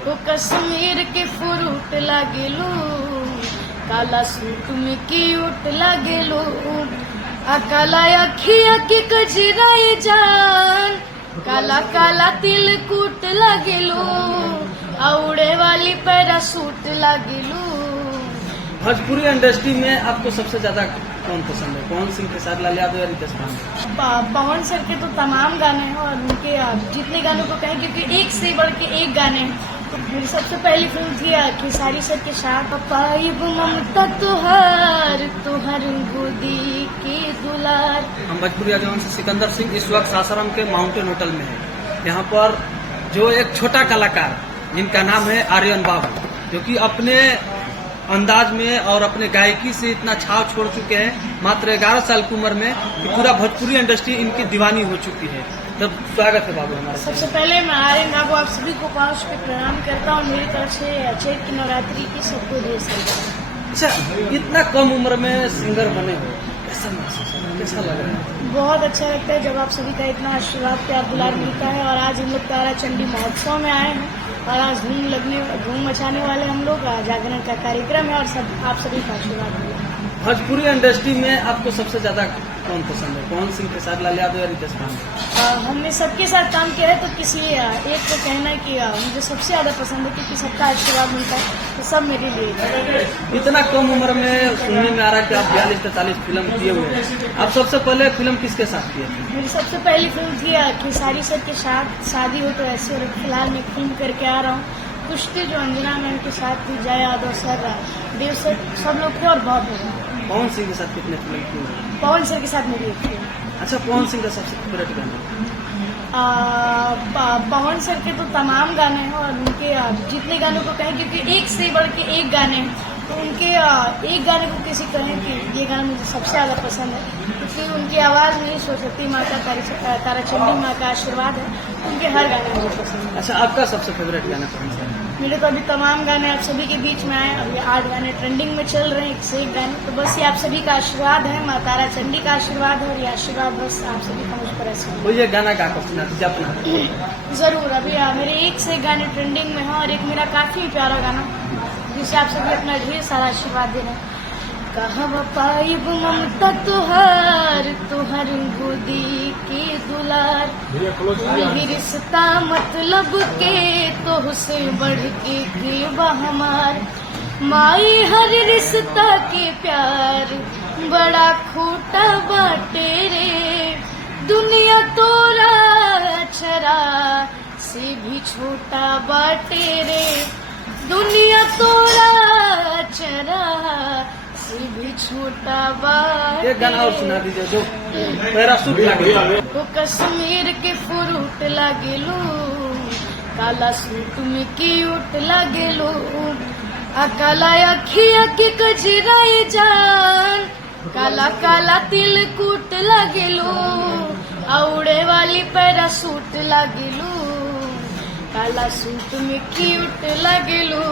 ओ कश्मीर के फ्रूट लागेलू, काला सूट में क्यूट लागेलू, आ काला अखिया के कजराई जान, काला काला तिल कूट लागेलू, आ उड़े वाली पैरासूट लागेलू। भोजपुरी इंडस्ट्री में आपको सबसे ज्यादा कौन पसंद है? पवन सिंह के साथ लाल यादव या रितेश पांडे? पवन सर के तो तमाम गाने हैं और उनके जितने गानों को कहें, क्योंकि एक से बढ़ के एक गाने हैं। तो मेरी सबसे पहली फिल्म थी खेसारी सर के साथ पाइब ममता तुहार तुहर गोदी के दुलार। हम भोजपुरी जवान से सिकंदर सिंह इस वक्त सासाराम के माउंटेन होटल में है। यहाँ पर जो एक छोटा कलाकार जिनका नाम है आर्यन बाबू, जो कि अपने अंदाज में और अपने गायकी से इतना छाव छोड़ चुके हैं मात्र 11 साल की उम्र में कि पूरा भोजपुरी इंडस्ट्री इनकी दीवानी हो चुकी है। तब स्वागत है बाबू हमारा। सबसे पहले मैं आर्यन बाबू आप सभी को पास पे प्रणाम करता हूँ। मेरी तरफ से चैत की नवरात्रि की सबको ढेर सारी। अच्छा, इतना कम उम्र में सिंगर बने हो, कैसा महसूस है, कैसा लग रहा है? बहुत अच्छा लगता है जब आप सभी का इतना आशीर्वाद प्यार दुलार मिलता है। और आज हम लोग तारा चंडी महोत्सव में आए हैं और आज धूम मचाने वाले हम लोग जागरण का कार्यक्रम है और सब आप सभी का आशीर्वाद मिला। भोजपुरी इंडस्ट्री में आपको सबसे ज्यादा कौन पसंद है? पवन सिंह के साथ लाल यादव या रितेश पांडे? हमने सबके साथ काम किया है, तो किसी एक को कहना है कि मुझे सबसे ज्यादा पसंद है क्योंकि सबका आशीर्वाद मिलता है, तो सब मेरे लिए। इतना कम उम्र में सुनने में आ रहा है कि आप 42-43 फिल्म किए हुए हैं। आप सबसे पहले फिल्म किसके साथ किए थे? मेरी सबसे पहली फिल्म थी खेसारी सर के साथ शादी हो तो ऐसे, और फिलहाल मैं फिल्म करके आ रहा हूँ कुश्ती जो अंजना मैम के साथ थी, जय यादव सर, देव सर, सब लोग थे और बहुत हो। पवन सिंह के साथ कितने फिल्म किए? पवन सर के साथ मेरी एक फिल्म। अच्छा, पवन सिंह का सबसे फेवरेट गाना? पवन सर के तो तमाम गाने हैं और उनके जितने गानों को कहें, क्योंकि एक से बढ़ के एक गाने हैं, तो उनके एक गाने को किसी कहें कि ये गाना मुझे सबसे ज्यादा पसंद है, क्योंकि उनकी आवाज नहीं सरस्वती माँ का तारा चंडी माँ का आशीर्वाद है, उनके हर गाने मुझे पसंद है। अच्छा, आपका सबसे फेवरेट गाना कौन सा है? मेरे तो अभी तमाम गाने आप सभी के बीच में आए, अभी 8 गाने ट्रेंडिंग में चल रहे हैं, एक से एक गाने, तो बस ये आप सभी का आशीर्वाद है, माँ तारा चंडी का आशीर्वाद है, और ये आशीर्वाद बस आप सभी का मुझ पर ऐसा। वो ये गाना गा कर सुना दीजिए अपना। जरूर, अभी मेरे एक से एक गाने ट्रेंडिंग में है और एक मेरा काफी प्यारा गाना जिसे आप सभी अपना ढेर सारा आशीर्वाद दे रहे हैं। कहवा पाइब ममता तुहार तुहर गोदी के दुलार, रिश्ता मतलब के तो से बढ़ के हमार, माई हर रिश्ता के प्यार बड़ा खोटा बाटे रे, दुनिया तोरा अक्षरा से भी छोटा बाटे रे, दुनिया तोरा अक्षरा से भी छोटा बाटे। एक गाना और सुना दीजिए जो पैरासूट लागेलू। ओ कश्मीर के फ्रूट लागेलू, काला सूट में क्यूट लागेलू, आ काला अखिया के कजराई जान, काला काला तिल कूट लागेलू, आ उड़े वाली पैरासूट लागेलू, काला सूट में क्यूट लागेलू।